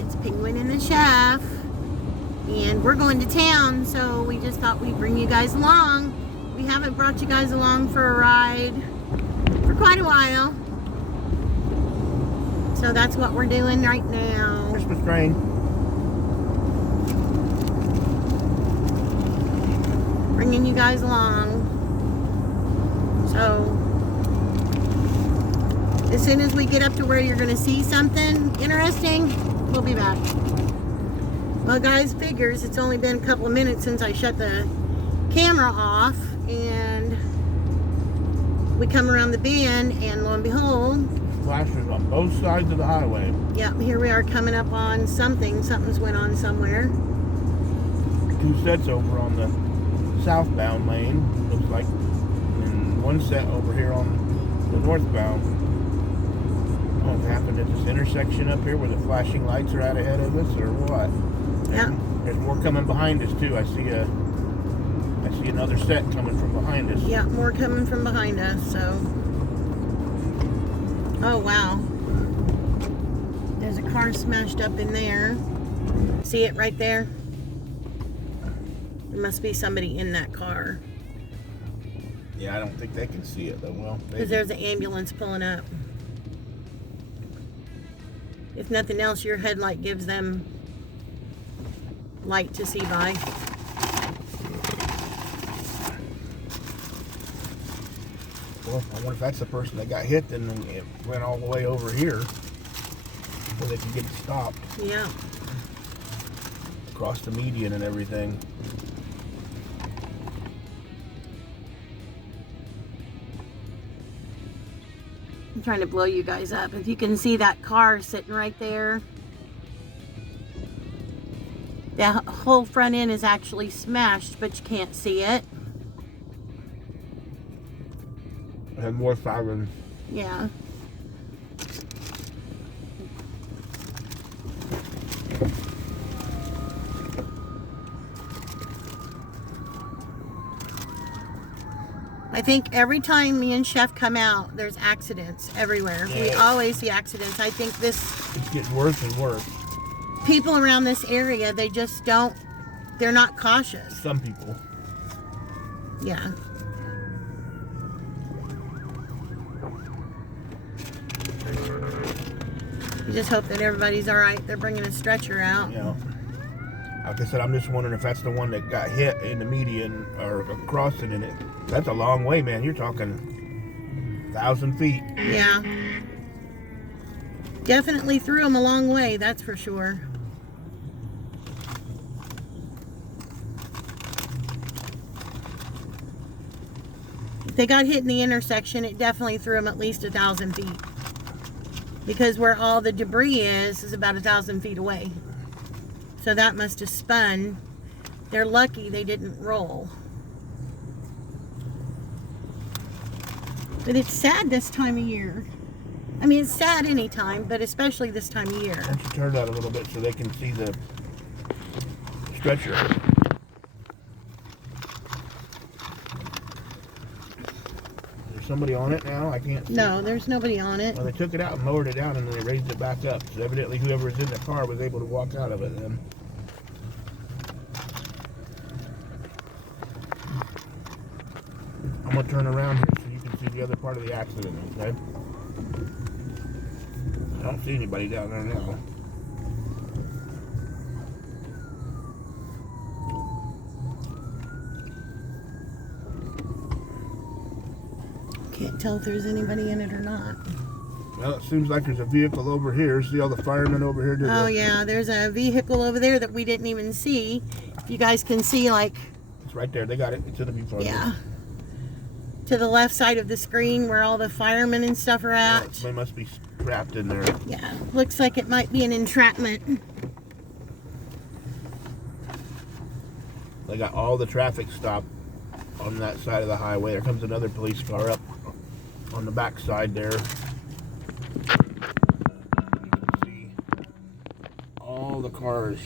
it's Penguin and the Chef, and we're going to town, so we just thought we'd bring you guys along. We haven't brought you guys along for a ride for quite a while, so that's what we're doing right now. Christmas train. Bringing you guys along. So as soon as we get up to where you're going to see something interesting, we'll be back. Well, guys, figures it's only been a couple of minutes since I shut the camera off, and we come around the bend, and lo and behold, Flashes on both sides of the highway. yep, here we are coming up on something. Something's went on somewhere. 2 sets over on the southbound lane, looks like, and 1 set over here on the northbound. What happened at this intersection up here where the flashing lights are out ahead of us, or what? Yeah. There's more coming behind us too. I see another set coming from behind us. Yeah, more coming from behind us, so. Oh, wow. There's a car smashed up in there. See it right there? There must be somebody in that car. Yeah, I don't think they can see it though. Well, Because there's an ambulance pulling up. If nothing else, your headlight gives them light to see by. Well, I wonder if that's the person that got hit, then it went all the way over here so they can get it stopped. Yeah. Across the median and everything. I'm trying to blow you guys up. If you can see that car sitting right there, the whole front end is actually smashed, but you can't see it. And more sirens. Yeah. I think every time me and Chef come out, there's accidents everywhere. Yeah. We always see accidents. I think It's getting worse and worse. people around this area, they just don't, they're not cautious. Some people. Yeah. You just hope that everybody's all right. They're bringing a stretcher out. Yeah. Like I said, I'm just wondering if that's the one that got hit in the median or across it in it. That's a long way, man. You're talking 1,000 feet. Yeah. Definitely threw them a long way, that's for sure. If they got hit in the intersection, it definitely threw them at least 1,000 feet. Because where all the debris is about 1,000 feet away. So that must have spun. They're lucky they didn't roll. But it's sad this time of year. I mean, it's sad anytime, but especially this time of year. Why don't you turn that a little bit so they can see the stretcher? Is there somebody on it now? I can't see. No, there's nobody on it. Well, they took it out and lowered it down, and then they raised it back up. So evidently whoever was in the car was able to walk out of it then. I'm going to turn around here so you can see the other part of the accident, okay? I don't see anybody down there now. Can't tell if there's anybody in it or not. Well, it seems like there's a vehicle over here. See all the firemen over here? Oh yeah, there's a vehicle over there that we didn't even see. If you guys can see, like... It's right there. They got it. It's in the viewfinder. Yeah. To the left side of the screen where all the firemen and stuff are at. Yeah, they must be trapped in there. Yeah, looks like it might be an entrapment. They got all the traffic stopped on that side of the highway. There comes another police car up on the back side there. You can see all the cars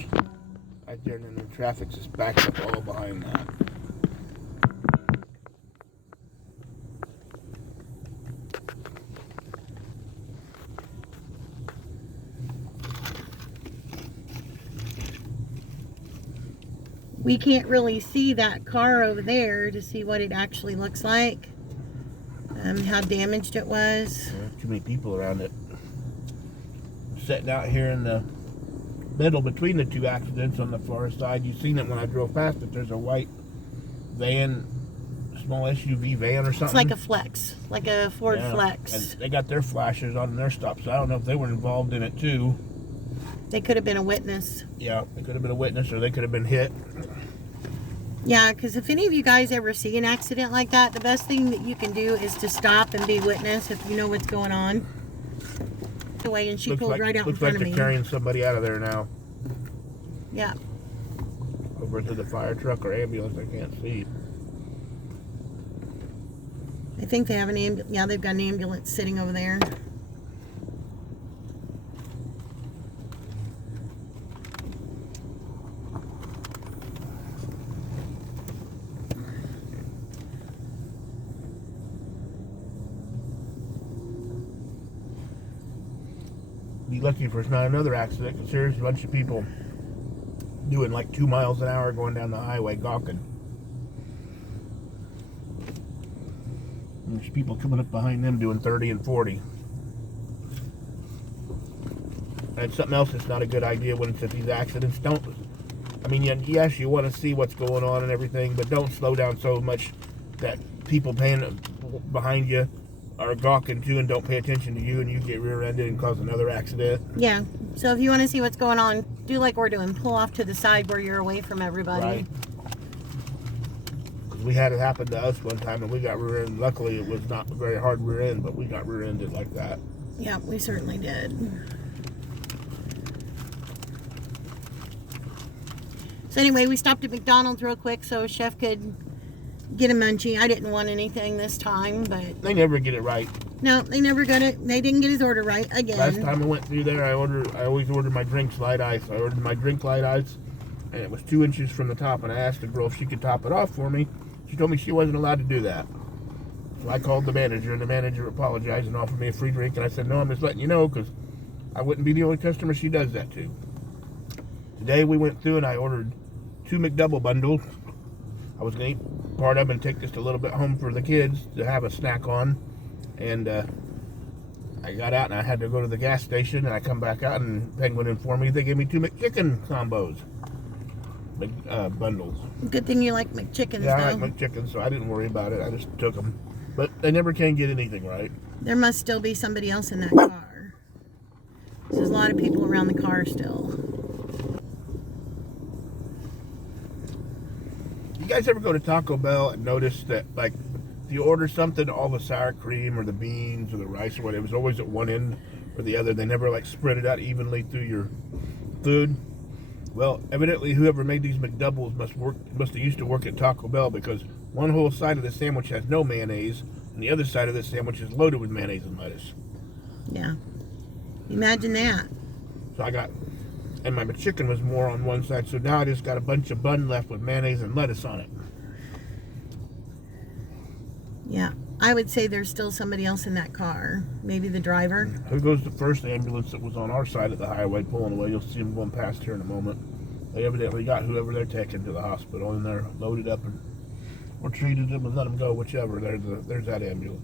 right there, and then the traffic's just backed up all behind that. we can't really see that car over there to see what it actually looks like, how damaged it was. Too many people around it. Sitting out here in the middle between the two accidents on the far side. You seen it when I drove past it. There's a white van, small SUV van or something. It's like a Flex, like a Ford Flex. And they got their flashers on their stop, so I don't know if they were involved in it too. They could have been a witness. Yeah, they could have been a witness, or they could have been hit. Yeah, because if any of you guys ever see an accident like that, the best thing that you can do is to stop and be witness if you know what's going on. Away, and she pulled right out in front of me. Looks like they're carrying somebody out of there now. Yeah. Over to the fire truck or ambulance, I can't see. I think they have an ambulance. Yeah, they've got an ambulance sitting over there. Be lucky if there's not another accident, because there's a bunch of people doing like 2 miles an hour going down the highway gawking. And there's people coming up behind them doing 30 and 40. And something else that's not a good idea when it's at these accidents. I mean, yes, you want to see what's going on and everything, but don't slow down so much that people paying behind you are gawking too and don't pay attention to you, and you get rear-ended and cause another accident. Yeah, so if you want to see what's going on, do like we're doing. Pull off to the side where you're away from everybody. Right. Because we had it happen to us one time and we got rear-ended. Luckily, it was not very hard rear-end, but we got rear-ended like that. Yeah, we certainly did. So anyway, we stopped at McDonald's real quick so Chef could get a munchie. I didn't want anything this time, but They never get it right. no, they never got it. They didn't get his order right again. Last time I went through there, I always ordered my drinks light ice. I ordered my drink light ice, and it was 2 inches from the top, and I asked the girl if she could top it off for me. She told me she wasn't allowed to do that. So I called the manager, and the manager apologized and offered me a free drink, and I said, no, I'm just letting you know, because I wouldn't be the only customer she does that to. Today we went through and I ordered 2 McDouble bundles. I was going to eat part of them and take just a little bit home for the kids to have a snack on. And I got out and I had to go to the gas station, and I come back out and Penguin informed me they gave me 2 McChicken combos. Bundles. Good thing you like McChickens, Yeah, though. I like McChicken, so I didn't worry about it. I just took them. But they never can get anything right. There must still be somebody else in that car. There's a lot of people around the car still. You guys ever go to Taco Bell and notice that, like, if you order something, all the sour cream or the beans or the rice or whatever, it was always at one end or the other. They never, like, spread it out evenly through your food. Well, evidently, whoever made these McDoubles must have used to work at Taco Bell, because one whole side of the sandwich has no mayonnaise, and the other side of the sandwich is loaded with mayonnaise and lettuce. Yeah. Imagine that. So and my chicken was more on one side, so now I just got a bunch of bun left with mayonnaise and lettuce on it. Yeah. I would say there's still somebody else in that car. Maybe the driver. Here goes the first ambulance that was on our side of the highway pulling away. You'll see them going past here in a moment. They evidently got whoever they're taking to the hospital, and they're loaded up or treated them and let them go, whichever. There's that ambulance.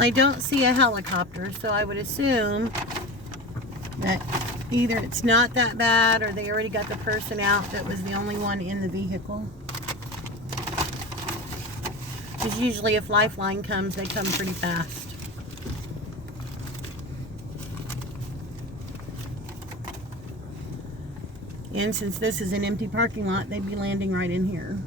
I don't see a helicopter, so I would assume that either it's not that bad or they already got the person out that was the only one in the vehicle. Because usually if Lifeline comes, they come pretty fast. And since this is an empty parking lot, they'd be landing right in here.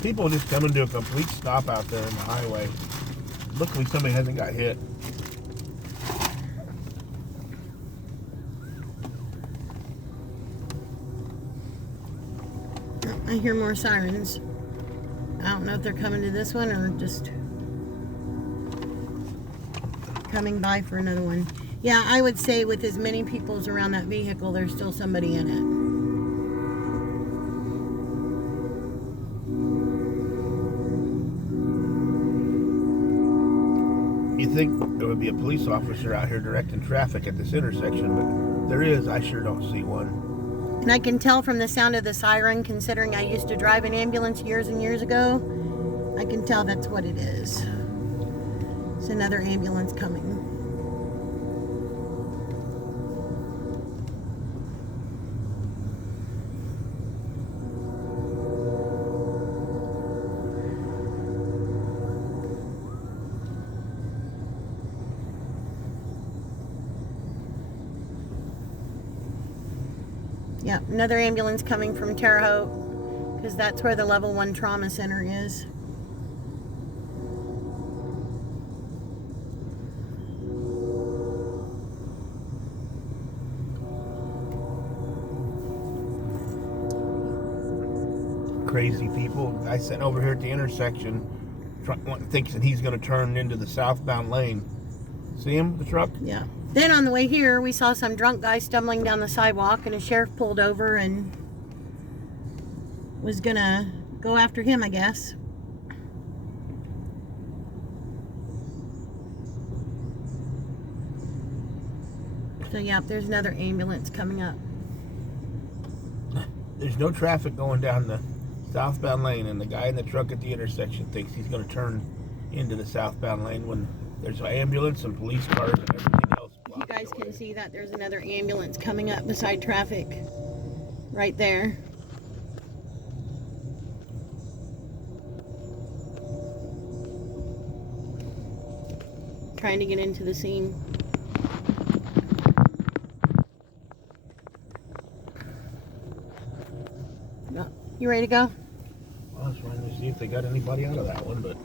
People just coming to a complete stop out there in the highway. Luckily somebody hasn't got hit. I hear more sirens. I don't know if they're coming to this one or just coming by for another one. Yeah, I would say with as many people as around that vehicle, there's still somebody in it. You'd think there would be a police officer out here directing traffic at this intersection, but there is. I sure don't see one. And I can tell from the sound of the siren, considering I used to drive an ambulance years and years ago, I can tell that's what it is. It's another ambulance coming. Yeah, another ambulance coming from Terre Haute, because that's where the level 1 trauma center is. Crazy people. Guy sitting over here at the intersection thinks that he's going to turn into the southbound lane. See him, the truck? Yeah. Then on the way here, we saw some drunk guy stumbling down the sidewalk, and a sheriff pulled over and was gonna go after him, I guess. So yeah, there's another ambulance coming up. There's no traffic going down the southbound lane, and the guy in the truck at the intersection thinks he's going to turn into the southbound lane when there's an ambulance and police cars and everything else. You guys can see that there's another ambulance coming up beside traffic right there. Trying to get into the scene. You ready to go? Well, I was trying to see if they got anybody out of that one, but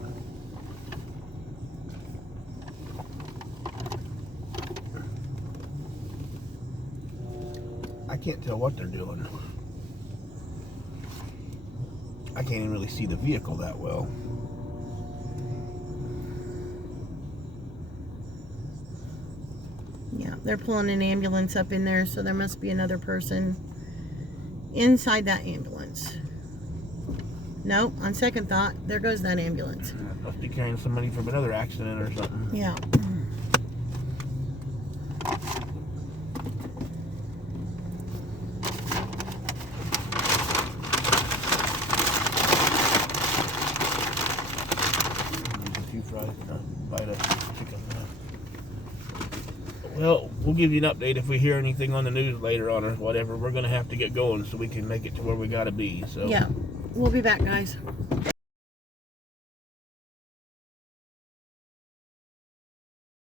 I can't tell what they're doing. I can't even really see the vehicle that well. Yeah, they're pulling an ambulance up in there, so there must be another person inside that ambulance. Nope, on second thought, there goes that ambulance. Must be carrying somebody from another accident or something. Yeah. A few fries and a bite of chicken. Well, we'll give you an update if we hear anything on the news later on or whatever. We're going to have to get going so we can make it to where we got to be. So Yeah, we'll be back, guys.